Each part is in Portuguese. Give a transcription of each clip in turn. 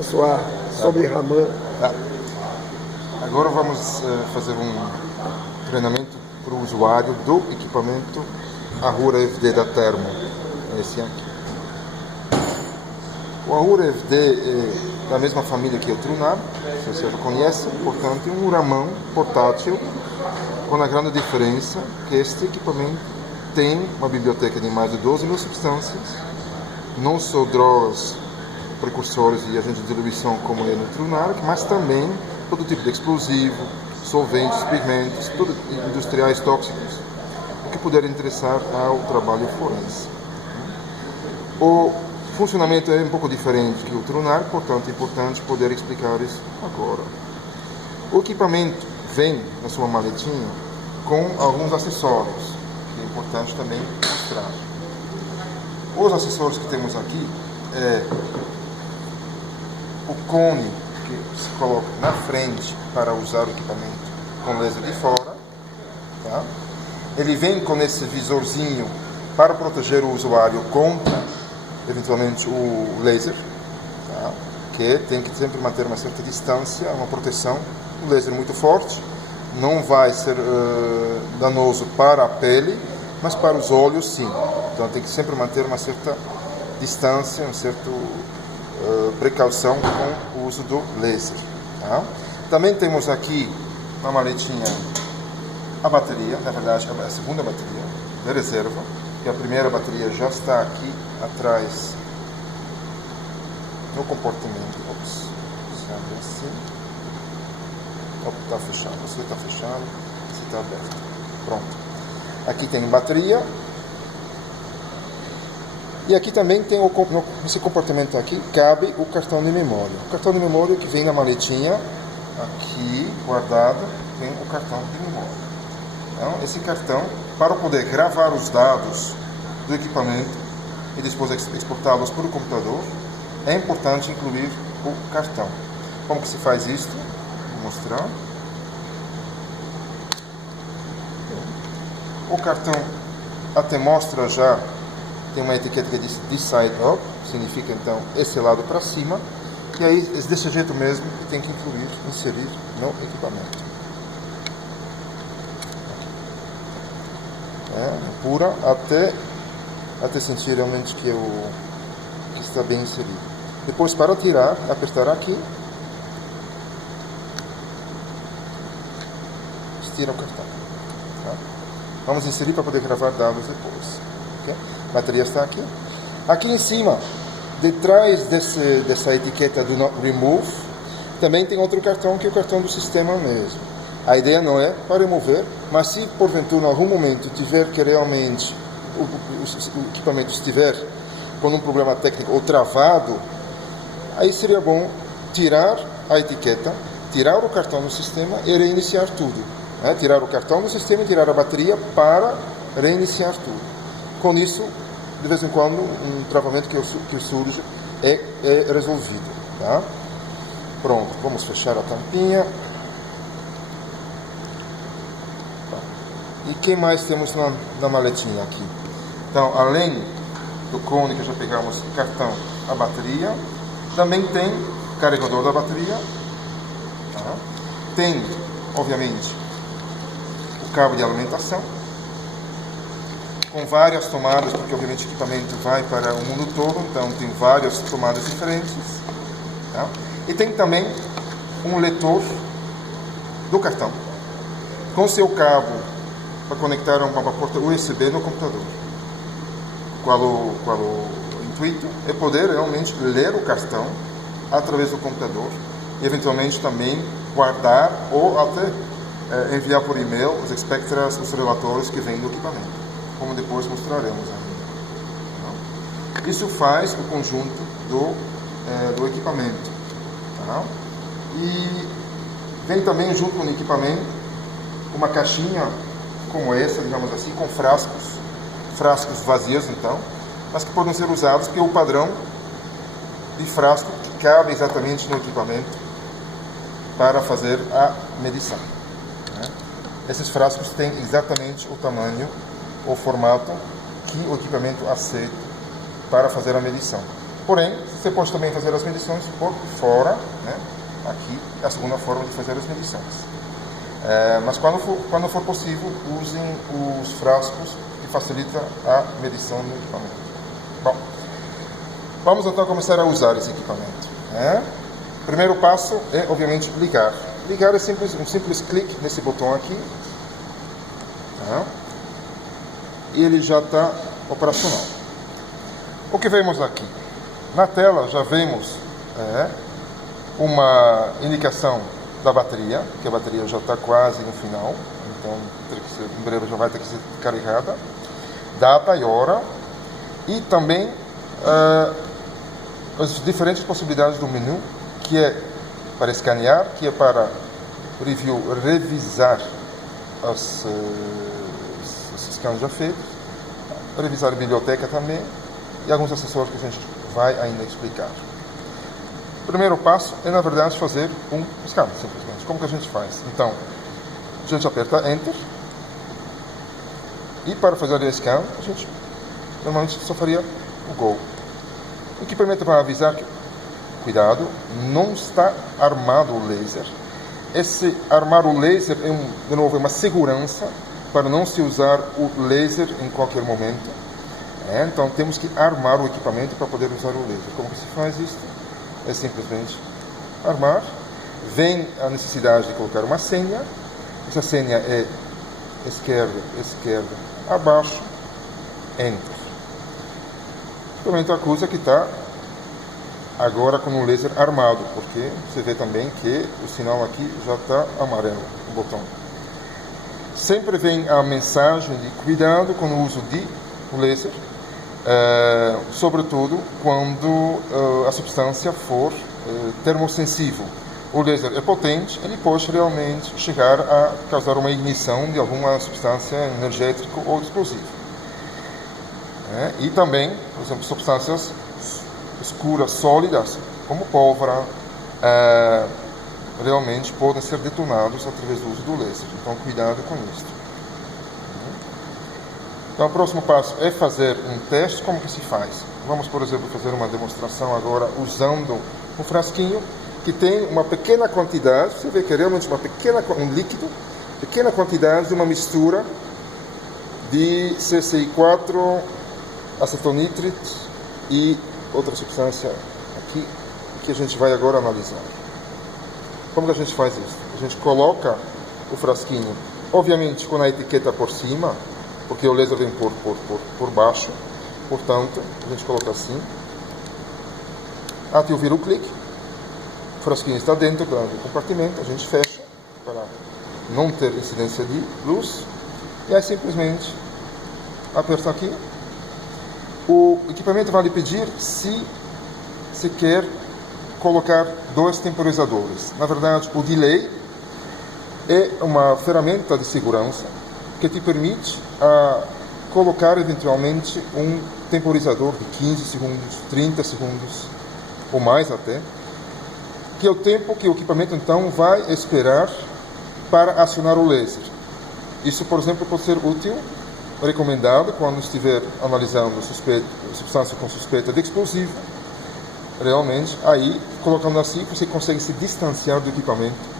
Bonsoir, sobre Raman. Tá. Agora vamos fazer um treinamento para o usuário do equipamento Ahura FD da Thermo. Esse aqui. O Ahura FD é da mesma família que o Trunar, se você já conhece, portanto é um Raman portátil, com a grande diferença que este equipamento tem uma biblioteca de mais de 12 mil substâncias, não só drogas, precursores e agentes de diluição como é no Trunar, mas também todo tipo de explosivo, solventes, pigmentos, tudo industriais tóxicos, o que puder interessar ao trabalho forense. O funcionamento é um pouco diferente que o Trunar, portanto é importante poder explicar isso agora. O equipamento vem na sua maletinha com alguns acessórios, que é importante também mostrar. Os acessórios que temos aqui é o cone que se coloca na frente para usar o equipamento com laser de fora. Tá? Ele vem com esse visorzinho para proteger o usuário contra, eventualmente, o laser, tá? Que tem que sempre manter uma certa distância, uma proteção. O laser muito forte não vai ser danoso para a pele, mas para os olhos sim. Então tem que sempre manter uma certa distância, uma certa precaução com o uso do laser. Tá? Também temos aqui na maletinha a bateria, na verdade a segunda bateria de reserva, e a primeira bateria já está aqui atrás no compartimento. Ops, se abre assim. Está fechado, você está fechado, você está aberto. Pronto. Aqui tem bateria. E aqui também tem nesse compartimento aqui, cabe o cartão de memória. O cartão de memória que vem na maletinha, aqui guardado, tem o cartão de memória. Então, esse cartão, para poder gravar os dados do equipamento e depois exportá-los para o computador, é importante incluir o cartão. Como que se faz isso? Vou mostrar. O cartão até mostra já, tem uma etiqueta que diz this side up, significa então esse lado para cima, e aí desse jeito mesmo que tem que incluir, inserir no equipamento. Pura até sentir realmente que está bem inserido. Depois, para tirar, apertar aqui, estira o cartão. Tá? Vamos inserir para poder gravar dados depois. Okay? A bateria está aqui. Aqui em cima, detrás dessa etiqueta do Not Remove, também tem outro cartão, que é o cartão do sistema mesmo. A ideia não é para remover, mas se porventura em algum momento tiver que realmente o equipamento estiver com um problema técnico ou travado, aí seria bom tirar a etiqueta, tirar o cartão do sistema e reiniciar tudo. Né? Tirar o cartão do sistema e tirar a bateria para reiniciar tudo. Com isso, de vez em quando, um travamento que surge é resolvido. Tá? Pronto, vamos fechar a tampinha. E o que mais temos na maletinha aqui? Então, além do cone que já pegamos, cartão, a bateria, também tem carregador da bateria. Tá? Tem, obviamente, o cabo de alimentação, com várias tomadas, porque obviamente o equipamento vai para o mundo todo, então tem várias tomadas diferentes. Tá? E tem também um leitor do cartão, com seu cabo para conectar uma porta USB no computador. Qual o intuito? É poder realmente ler o cartão através do computador e eventualmente também guardar ou até enviar por e-mail os expectras, os relatórios que vêm do equipamento, como depois mostraremos ainda. Isso faz o conjunto do equipamento. Tá? E vem também junto com o equipamento uma caixinha como essa, digamos assim, com frascos vazios então, mas que podem ser usados porque é o padrão de frasco que cabe exatamente no equipamento para fazer a medição. Né? Esses frascos têm exatamente o tamanho, o formato que o equipamento aceita para fazer a medição. Porém, você pode também fazer as medições por fora, né? Aqui é a segunda forma de fazer as medições. Mas quando for possível, usem os frascos que facilitam a medição do equipamento. Bom, vamos então começar a usar esse equipamento. O primeiro passo é, obviamente, ligar. Ligar é um simples clique nesse botão aqui. E ele já está operacional. O que vemos aqui? Na tela já vemos uma indicação da bateria, que a bateria já está quase no final, então em breve já vai ter que ser carregada, data e hora, e também as diferentes possibilidades do menu, que é para escanear, que é para revisar os scans já feitos, revisar a biblioteca também, e alguns acessórios que a gente vai ainda explicar. O primeiro passo é, na verdade, fazer um scan, simplesmente. Como que a gente faz? Então, a gente aperta Enter, e para fazer o scan, a gente normalmente só faria o Go. O equipamento vai avisar que, cuidado, não está armado o laser. Esse armar o laser, de novo, é uma segurança para não se usar o laser em qualquer momento. Então, temos que armar o equipamento para poder usar o laser. Como que se faz isso? É simplesmente armar. Vem a necessidade de colocar uma senha. Essa senha é esquerda, abaixo, Enter. O equipamento acusa que está agora com o laser armado, porque você vê também que o sinal aqui já está amarelo, o botão. Sempre vem a mensagem de cuidado com o uso de laser, sobretudo quando a substância for termosensível. O laser é potente, ele pode realmente chegar a causar uma ignição de alguma substância energética ou explosiva. E também, por exemplo, substâncias escuras, sólidas, como pólvora, realmente podem ser detonados através do uso do laser. Então, cuidado com isso. Então, o próximo passo é fazer um teste. Como que se faz? Vamos, por exemplo, fazer uma demonstração agora usando um frasquinho que tem uma pequena quantidade, você vê que é realmente um líquido, pequena quantidade de uma mistura de CCI4, acetonitrite e outra substância aqui que a gente vai agora analisar. Como que a gente faz isso? A gente coloca o frasquinho, obviamente com a etiqueta por cima, porque o laser vem por baixo, portanto, a gente coloca assim, até ouvir o clique, o frasquinho está dentro do compartimento, a gente fecha para não ter incidência de luz, e aí simplesmente aperta aqui. O equipamento vai lhe pedir se quer colocar 2 temporizadores. Na verdade, o delay é uma ferramenta de segurança que te permite colocar eventualmente um temporizador de 15 segundos, 30 segundos ou mais até, que é o tempo que o equipamento então vai esperar para acionar o laser. Isso, por exemplo, pode ser útil, recomendado quando estiver analisando substância com suspeita de explosivo. Realmente, aí, colocando assim, você consegue se distanciar do equipamento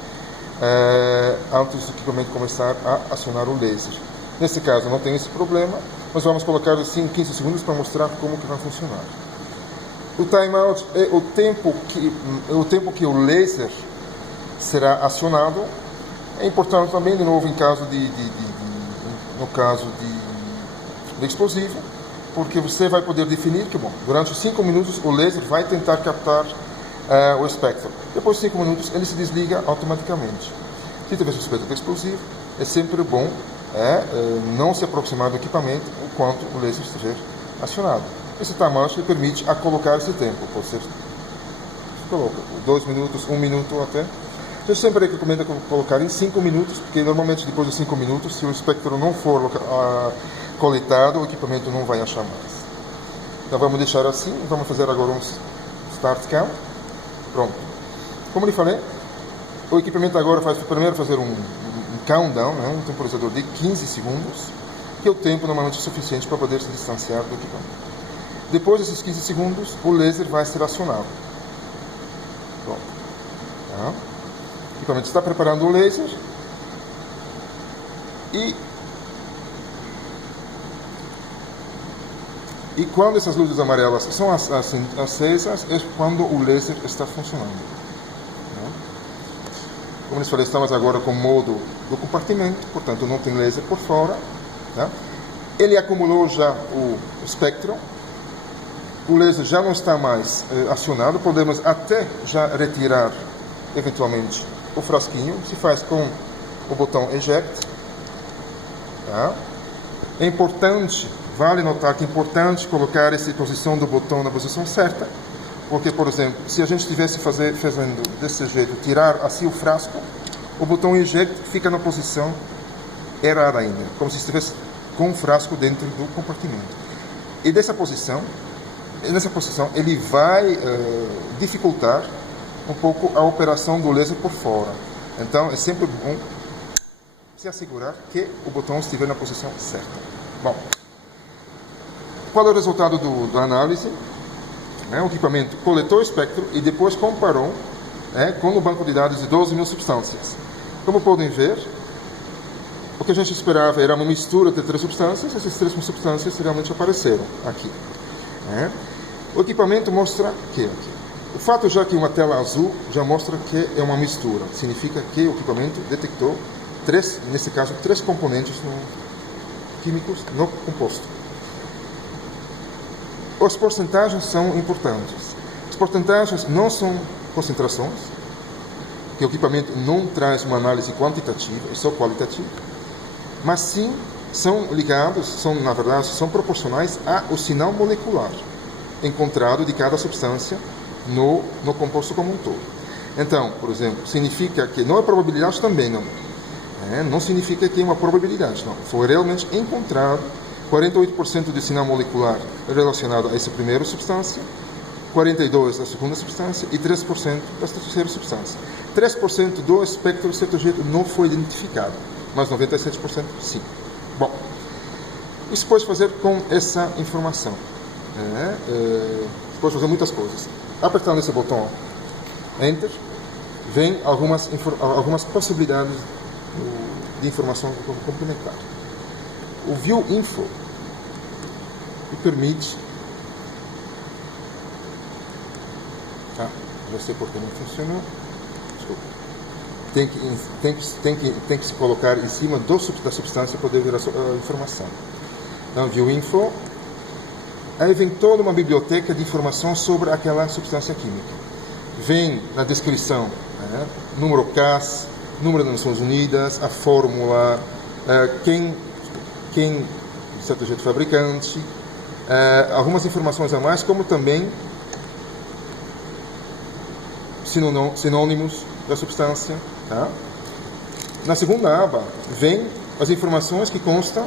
antes do equipamento começar a acionar o laser. Nesse caso, não tem esse problema, mas vamos colocar assim 15 segundos para mostrar como que vai funcionar. O timeout é o tempo que o laser será acionado. É importante também, de novo, no caso de explosivo, porque você vai poder definir que, durante os 5 minutos o laser vai tentar captar o espectro. Depois de 5 minutos ele se desliga automaticamente. Se tiver suspeita de explosivo, é sempre bom não se aproximar do equipamento enquanto o laser estiver acionado. Esse timeout lhe permite colocar esse tempo. Pode ser 2 minutos, 1 minuto até. Eu sempre recomendo colocar em 5 minutos, porque normalmente depois de 5 minutos, se o espectro não for coletado, o equipamento não vai achar mais. Então vamos deixar assim, vamos fazer agora um start count. Pronto. Como lhe falei, o equipamento agora faz primeiro fazer um countdown, um temporizador de 15 segundos, que é o tempo normalmente suficiente para poder se distanciar do equipamento. Depois desses 15 segundos, o laser vai ser acionado. Pronto. Tá? O equipamento está preparando o laser e quando essas luzes amarelas são acesas, é quando o laser está funcionando. Tá? Como eu falei, estamos agora com o modo do compartimento, portanto não tem laser por fora. Tá? Ele acumulou já o espectro, o laser já não está mais acionado, podemos até já retirar eventualmente o frasquinho, se faz com o botão eject. Tá? É importante, vale notar que é importante colocar essa posição do botão na posição certa, porque, por exemplo, se a gente estivesse fazendo desse jeito, tirar assim o frasco, o botão eject fica na posição errada ainda, como se estivesse com o frasco dentro do compartimento. E nessa posição ele vai dificultar um pouco a operação do laser por fora. Então é sempre bom se assegurar que o botão estiver na posição certa. Bom, qual é o resultado da análise? O equipamento coletou o espectro e depois comparou com o banco de dados de 12.000 substâncias. Como podem ver, o que a gente esperava era uma mistura de 3 substâncias, essas 3 substâncias realmente apareceram aqui. O equipamento mostra que o fato já que uma tela azul já mostra que é uma mistura, significa que o equipamento detectou nesse caso, 3 componentes químicos no composto. As porcentagens são importantes. As porcentagens não são concentrações, que o equipamento não traz uma análise quantitativa, é só qualitativa, mas sim são ligados, na verdade, são proporcionais ao sinal molecular encontrado de cada substância no composto como um todo. Então, por exemplo, significa que não é probabilidade também, não. Não significa que é uma probabilidade, não. Foi realmente encontrado 48% de sinal molecular relacionado a essa primeira substância, 42% da segunda substância e 3% da terceira substância. 3% do espectro, de certo jeito, não foi identificado, mas 97% sim. Bom, isso pode fazer com essa informação. Pode fazer muitas coisas. Apertando esse botão Enter, vem algumas possibilidades de informação complementar. O View Info permite, não sei porque não funcionou, desculpa, tem que se colocar em cima da substância para poder ver a informação. Então, View Info, aí vem toda uma biblioteca de informação sobre aquela substância química. Vem na descrição, número CAS, número das Nações Unidas, a fórmula, quem de certo jeito, fabricante, algumas informações a mais, como também sinônimos da substância. Tá? Na segunda aba, vem as informações que constam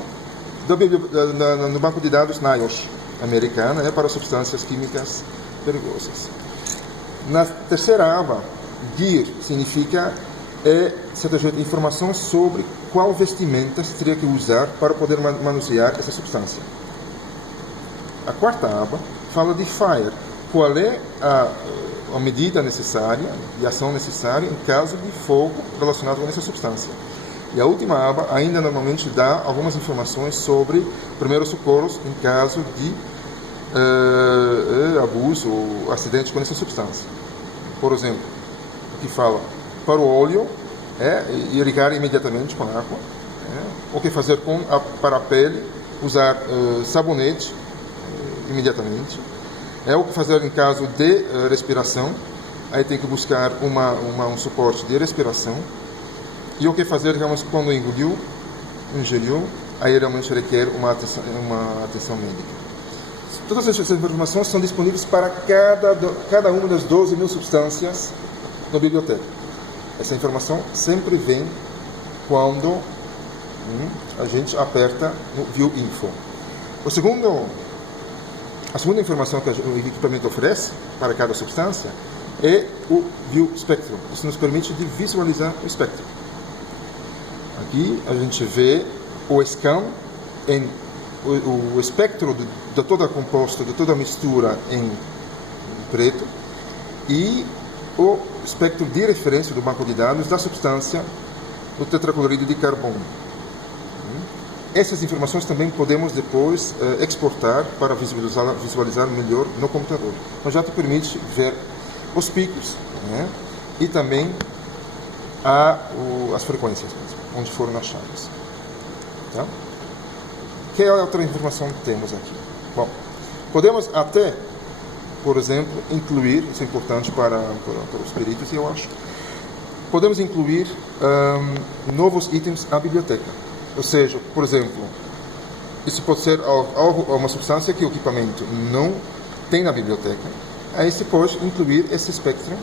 no banco de dados NIOSH americana, para substâncias químicas perigosas. Na terceira aba, GEAR significa de certo jeito, informações sobre qual vestimenta se teria que usar para poder manusear essa substância. A quarta aba fala de FIRE, qual é a medida necessária, de ação necessária em caso de fogo relacionado com essa substância. E a última aba ainda normalmente dá algumas informações sobre primeiros socorros em caso de abuso ou acidente com essa substância. Por exemplo, o que fala para o óleo irrigar imediatamente com água. O que fazer para a pele, usar sabonete imediatamente. O que fazer em caso de respiração, aí tem que buscar um suporte de respiração. E o que fazer, digamos, quando ingeriu, aí realmente requer uma atenção médica. Todas essas informações são disponíveis para cada uma das 12.000 substâncias na biblioteca. Essa informação sempre vem quando a gente aperta no View Info. A segunda informação que o equipamento oferece para cada substância é o View Spectrum. Isso nos permite de visualizar o espectro. Aqui a gente vê o scan em o espectro de toda a composta, de toda a mistura em preto, e o espectro de referência do banco de dados da substância do tetraclorido de carbono. Essas informações também podemos depois exportar para visualizar melhor no computador. Então já te permite ver os picos, né? E também as frequências, onde foram achadas. Tá? Que outra informação que temos aqui? Bom, podemos até, por exemplo, incluir, isso é importante para os peritos, eu acho, podemos incluir novos itens à biblioteca. Ou seja, por exemplo, isso pode ser uma substância que o equipamento não tem na biblioteca. Aí se pode incluir esse espectro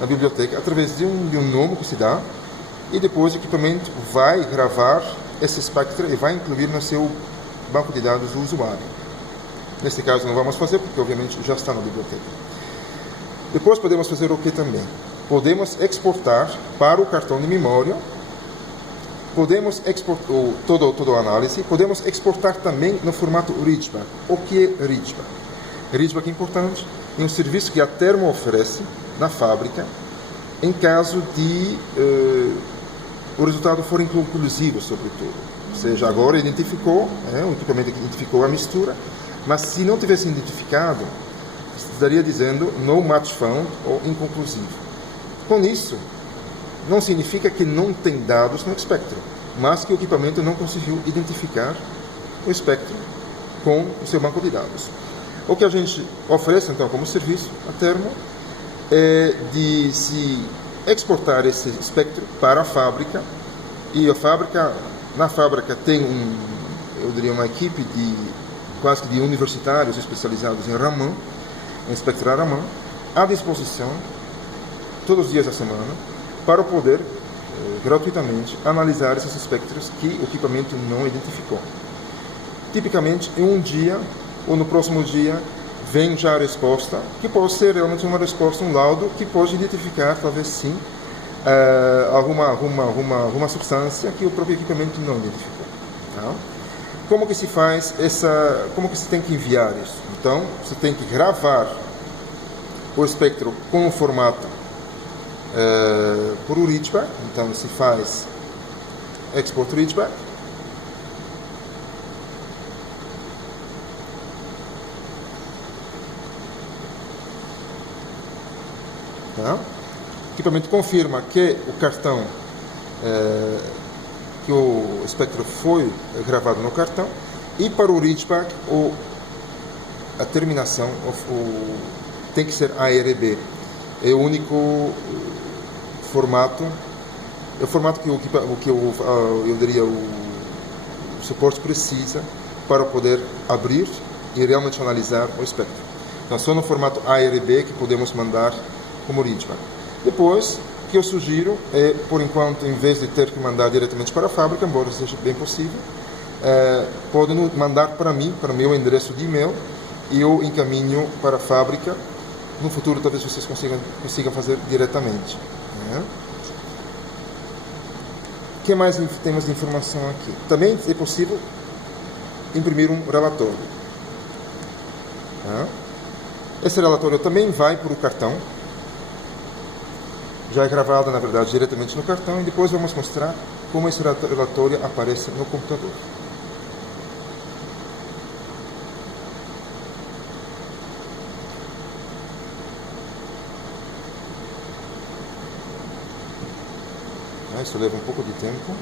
na biblioteca através de um nome que se dá, e depois o equipamento vai gravar esse espectro e vai incluir no seu banco de dados do usuário. Nesse caso não vamos fazer, porque obviamente já está na biblioteca. Depois podemos fazer o que também? Podemos exportar para o cartão de memória. Podemos exportar toda a análise. Podemos exportar também no formato RIGBAC. O que é RIGBAC? RIGBAC é importante, é um serviço que a Termo oferece na fábrica em caso de o resultado for inconclusivo, sobretudo. Ou seja, agora identificou, o equipamento identificou a mistura, mas se não tivesse identificado, estaria dizendo no match found ou inconclusivo. Com isso, não significa que não tem dados no espectro, mas que o equipamento não conseguiu identificar o espectro com o seu banco de dados. O que a gente oferece, então, como serviço, a Termo, é de se exportar esse espectro para a fábrica, e na fábrica tem uma equipe quase que de universitários especializados em Raman, em espectro Raman, à disposição, todos os dias da semana, para poder, gratuitamente, analisar esses espectros que o equipamento não identificou. Tipicamente, em um dia, ou no próximo dia, vem já a resposta, que pode ser realmente uma resposta, um laudo, que pode identificar, talvez sim, alguma substância que o próprio equipamento não identificou. Tá? Como que se faz como que se tem que enviar isso? Então, você tem que gravar o espectro com o formato por RIGBAC. Então, se faz export RIGBAC. Tá? O equipamento confirma que o cartão, que o espectro foi gravado no cartão, e para o RIGBAC a terminação tem que ser ARB. É o único formato, é o formato que eu diria o suporte precisa para poder abrir e realmente analisar o espectro. Então, só no formato ARB que podemos mandar como RIGBAC. Depois, o que eu sugiro é, por enquanto, em vez de ter que mandar diretamente para a fábrica, embora seja bem possível, podem mandar para mim, para o meu endereço de e-mail, e eu encaminho para a fábrica. No futuro, talvez vocês consigam fazer diretamente. O que mais temos de informação aqui? Também é possível imprimir um relatório. Esse relatório também vai para o cartão. Já é gravado, na verdade, diretamente no cartão, e depois vamos mostrar como esse relatório aparece no computador. Isso leva um pouco de tempo.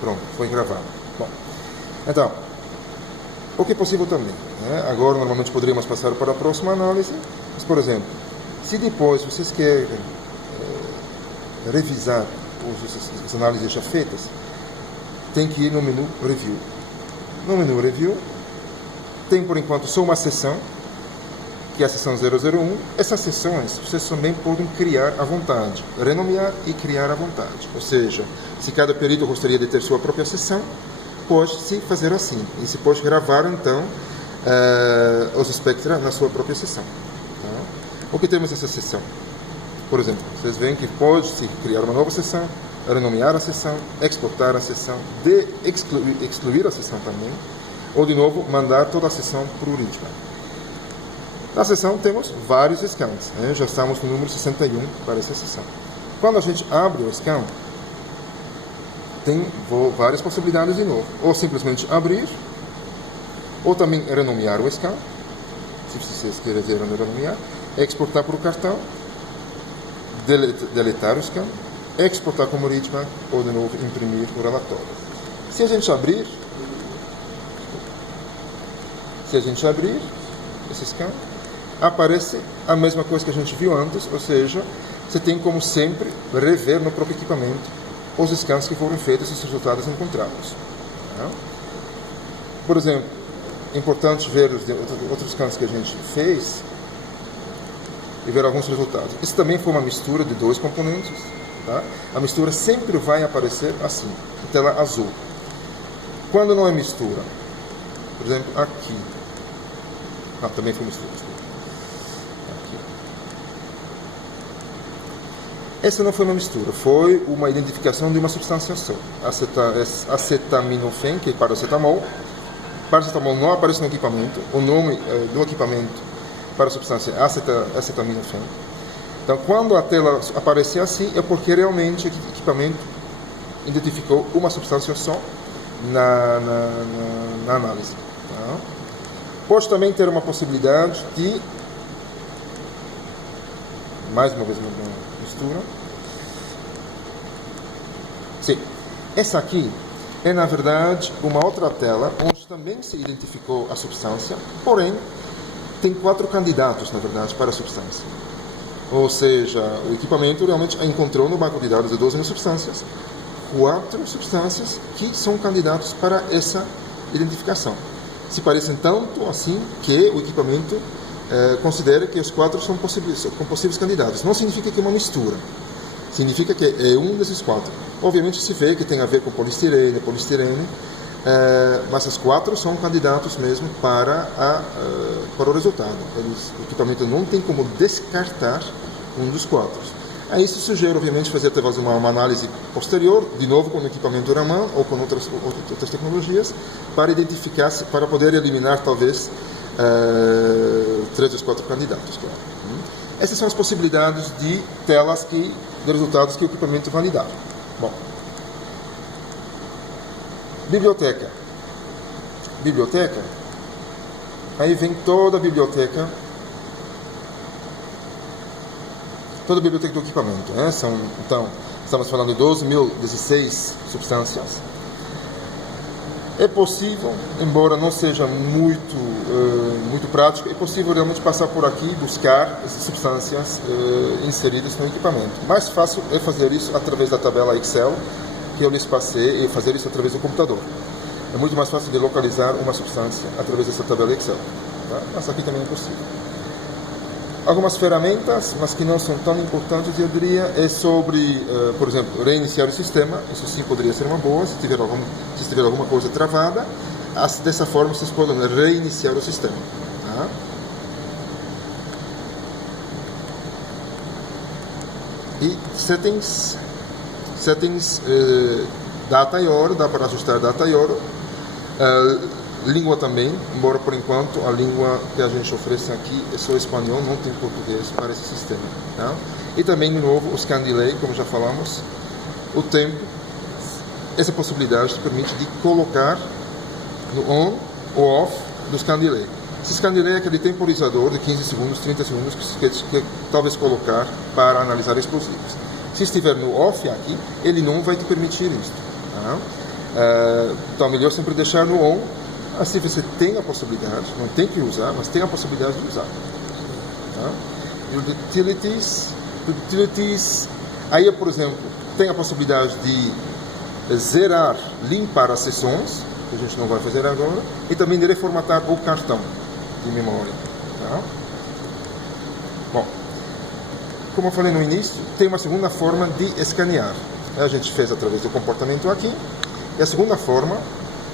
Pronto, foi gravado. Bom, então, o que é possível também. Agora, normalmente, poderíamos passar para a próxima análise. Mas, por exemplo, se depois vocês querem revisar as análises já feitas, tem que ir no menu Review. No menu Review, tem, por enquanto, só uma seção, que é a seção 001. Essas seções vocês também podem criar à vontade, renomear e criar à vontade. Ou seja, se cada perito gostaria de ter sua própria seção, pode-se fazer assim. E se pode gravar, então, os espectros na sua própria seção. Tá? O que temos nessa seção? Por exemplo, vocês veem que pode-se criar uma nova sessão, renomear a sessão, exportar a sessão, excluir a sessão também, ou de novo mandar toda a sessão para o Reachman. Na sessão temos vários scans, né? Já estamos no número 61 para essa sessão. Quando a gente abre o scan, tem várias possibilidades de novo. Ou simplesmente abrir, ou também renomear o scan, se vocês quiserem renomear, exportar para o cartão, deletar o scan, exportar como Reachman, ou de novo imprimir o relatório. Se a gente abrir esse scan, aparece a mesma coisa que a gente viu antes, ou seja, você tem como sempre rever no próprio equipamento os scans que foram feitos e os resultados encontrados. Por exemplo, é importante ver os outros scans que a gente fez e ver alguns resultados. Isso também foi uma mistura de dois componentes. Tá? A mistura sempre vai aparecer assim, em tela azul. Quando não é mistura, por exemplo, aqui. Também foi mistura. Aqui. Essa não foi uma mistura, foi uma identificação de uma substância só. Acetaminofén, que é paracetamol. Paracetamol não aparece no equipamento. O nome do equipamento para a substância é acetaminofén. Então, quando a tela aparece assim, é porque realmente o equipamento identificou uma substância só na análise. Tá? Pode também ter uma possibilidade de, mais uma vez, uma mistura. Sim, essa aqui é, na verdade, uma outra tela onde também se identificou a substância, porém, tem 4 candidatos, na verdade, para a substância. Ou seja, o equipamento realmente encontrou no banco de dados de 12 mil substâncias 4 substâncias que são candidatos para essa identificação. Se parecem tanto assim que o equipamento considera que os 4 são possíveis candidatos. Não significa que é uma mistura. Significa que é um desses 4. Obviamente se vê que tem a ver com polistirene, mas as 4 são candidatos mesmo para o resultado. O equipamento não tem como descartar um dos 4. Aí isso sugere, obviamente, fazer talvez uma análise posterior, de novo com o equipamento Raman ou com outras tecnologias, para identificar, para poder eliminar talvez 3 dos 4 candidatos. Claro. Essas são as possibilidades de telas de resultados que o equipamento validava. Bom. Biblioteca. Aí vem toda a biblioteca do equipamento. Né? Então, estamos falando de 12.016 substâncias. É possível, embora não seja muito prático, é possível realmente passar por aqui e buscar essas substâncias inseridas no equipamento. Mais fácil é fazer isso através da tabela Excel, que eu lhes passei, e fazer isso através do computador. É muito mais fácil de localizar uma substância através dessa tabela Excel. Tá? Mas aqui também é possível. Algumas ferramentas, mas que não são tão importantes, eu diria, é sobre, por exemplo, reiniciar o sistema. Isso sim poderia ser uma boa, se tiver alguma coisa travada. Dessa forma, vocês podem reiniciar o sistema. Tá? E settings, data e hora, dá para ajustar data e hora. Língua também, embora por enquanto a língua que a gente oferece aqui é só espanhol, não tem português para esse sistema. Tá? E também, de novo, o scan delay, como já falamos, o tempo, essa possibilidade permite de colocar no on ou off do scan delay. Esse scan delay é aquele temporizador de 15 segundos, 30 segundos que talvez colocar para analisar explosivos. Se estiver no off aqui, ele não vai te permitir isso. Tá? Então é melhor sempre deixar no on. Assim você tem a possibilidade, não tem que usar, mas tem a possibilidade de usar. Tá? E o utilities, aí, por exemplo, tem a possibilidade de zerar, limpar as sessões, que a gente não vai fazer agora, e também de reformatar o cartão de memória. Tá? Bom, como eu falei no início, tem uma segunda forma de escanear. A gente fez através do comportamento aqui, e a segunda forma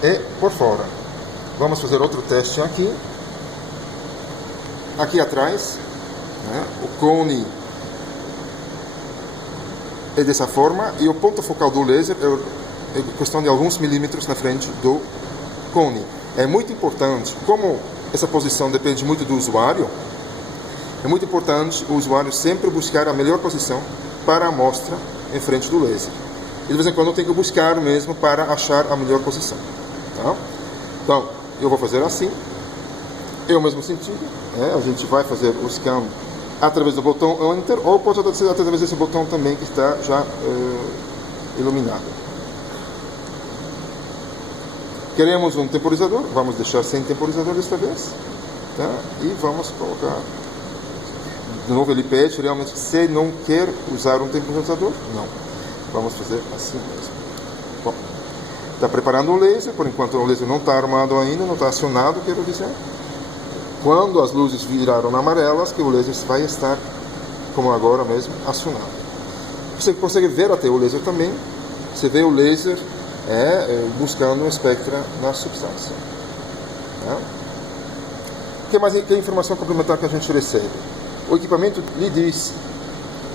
é por fora. Vamos fazer outro teste aqui. Aqui atrás, né, o cone é dessa forma, e o ponto focal do laser é questão de alguns milímetros na frente do cone. É muito importante, como essa posição depende muito do usuário, é muito importante o usuário sempre buscar a melhor posição para a amostra em frente do laser. E de vez em quando eu tenho que buscar mesmo para achar a melhor posição. Tá? Então, eu vou fazer assim, é o mesmo sentido, a gente vai fazer o scan através do botão Enter, ou pode ser através desse botão também que está já iluminado. Queremos um temporizador, vamos deixar sem temporizador desta vez, tá? E vamos colocar. De novo ele pede, realmente, se não quer usar um temporizador, não. Vamos fazer assim mesmo. Bom, está preparando o laser, por enquanto o laser não está armado ainda, não está acionado, quero dizer. Quando as luzes viraram amarelas, que o laser vai estar, como agora mesmo, acionado. Você consegue ver até o laser também. Você vê o laser buscando um espectro na substância. Tá? Que informação complementar que a gente recebe? O equipamento lhe diz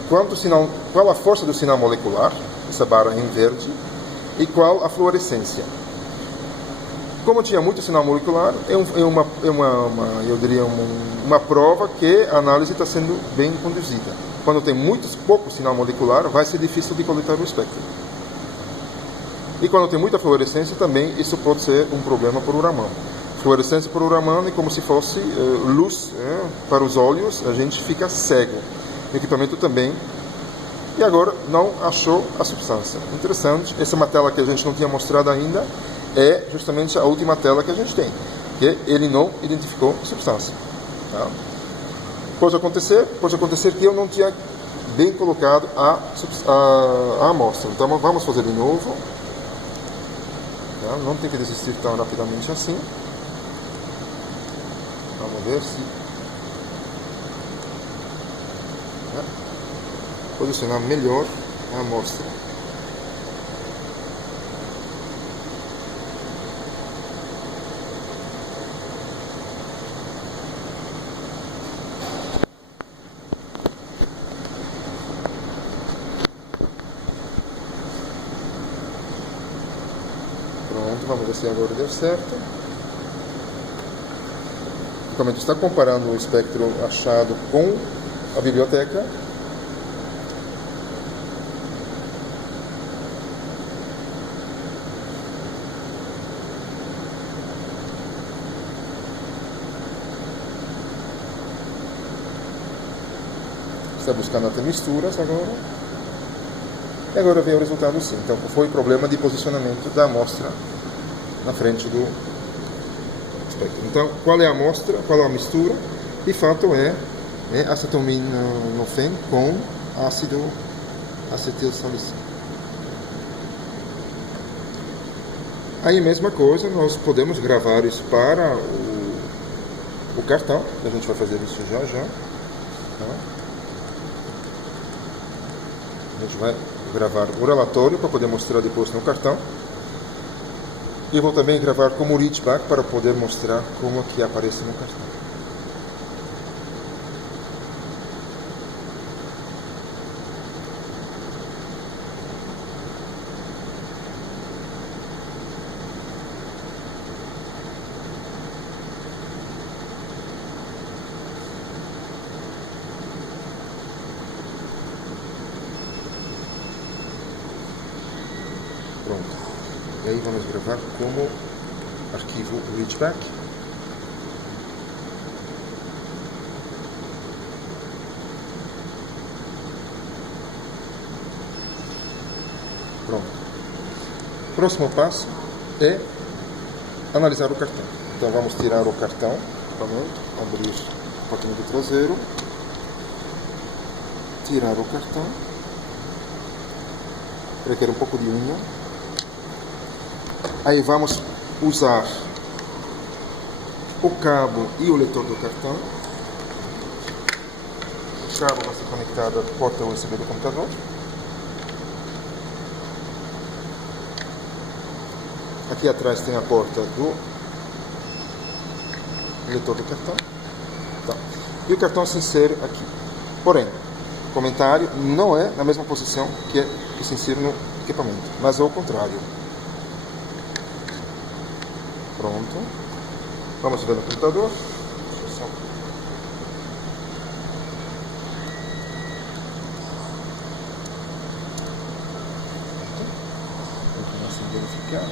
qual a força do sinal molecular, essa barra em verde, e qual a fluorescência. Como tinha muito sinal molecular, eu diria uma prova que a análise está sendo bem conduzida. Quando tem pouco sinal molecular, vai ser difícil de coletar o espectro. E quando tem muita fluorescência, também isso pode ser um problema para o Raman. Fluorescência para o Raman é como se fosse luz para os olhos, a gente fica cego. O equipamento também. E agora não achou a substância. Interessante, essa é uma tela que a gente não tinha mostrado ainda, é justamente a última tela que a gente tem, que ele não identificou a substância. Tá? Pode acontecer que eu não tinha bem colocado a amostra. Então vamos fazer de novo. Tá? Não tem que desistir tão rapidamente assim. Vamos ver se posicionar melhor a amostra. Pronto, vamos ver se agora deu certo. O equipamento está comparando o espectro achado com a biblioteca. Está buscando até misturas agora. E agora vem o resultado sim. Então foi problema de posicionamento da amostra na frente do espectro. Então, qual é a amostra? Qual é a mistura? De fato é acetaminofén com ácido acetilsalicílico. Aí, mesma coisa, nós podemos gravar isso para o cartão. A gente vai fazer isso já. Tá? A gente vai gravar o relatório para poder mostrar depois no cartão. E vou também gravar como reachback para poder mostrar como que aparece no cartão. Pronto. E aí vamos gravar como arquivo reachback. Pronto. Próximo passo é analisar o cartão. Então vamos tirar o cartão, abrir o compartimento traseiro, tirar o cartão, requer um pouco de unha. Aí vamos usar o cabo e o leitor do cartão. O cabo vai ser conectado à porta USB do computador. Aqui atrás tem a porta do leitor do cartão. Tá. E o cartão se insere aqui. Porém, comentário, não é na mesma posição que se insere no equipamento, mas ao contrário. Pronto. Vamos ver no computador.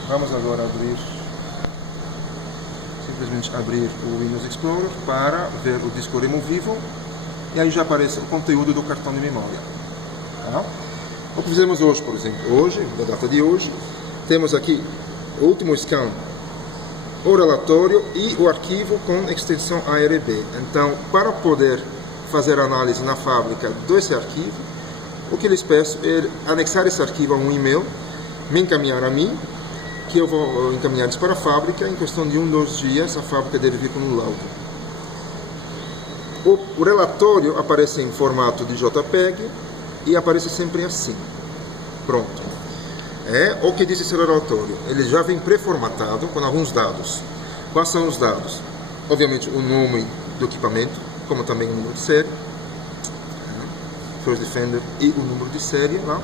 Vamos agora simplesmente abrir o Windows Explorer para ver o disco removível e aí já aparece o conteúdo do cartão de memória. Tá? O que fizemos hoje, por exemplo, na data de hoje, temos aqui o último scan, o relatório e o arquivo com extensão ARB. Então, para poder fazer análise na fábrica desse arquivo, o que lhes peço é anexar esse arquivo a um e-mail, me encaminhar a mim, que eu vou encaminhar isso para a fábrica. Em questão de 2 dias, a fábrica deve vir com um laudo. O relatório aparece em formato de JPEG e aparece sempre assim. Pronto. O que diz esse relatório? Ele já vem pré-formatado com alguns dados. Quais são os dados? Obviamente o nome do equipamento, como também o número de série, First Defender, e o número de série lá.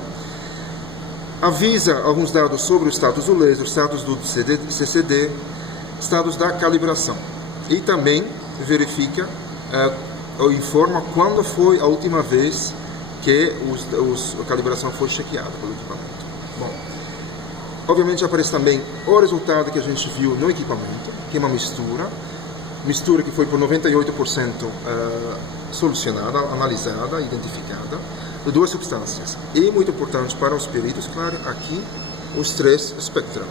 Avisa alguns dados sobre o status do laser, status do CCD, status da calibração. E também verifica ou informa quando foi a última vez que a calibração foi chequeada pelo equipamento. Bom, obviamente aparece também o resultado que a gente viu no equipamento, que é uma mistura que foi por 98% solucionada, analisada, identificada, de 2 substâncias. E muito importante para os peritos, claro, aqui os 3 Spectra.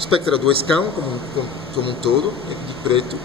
Spectra do scan como um todo, de preto,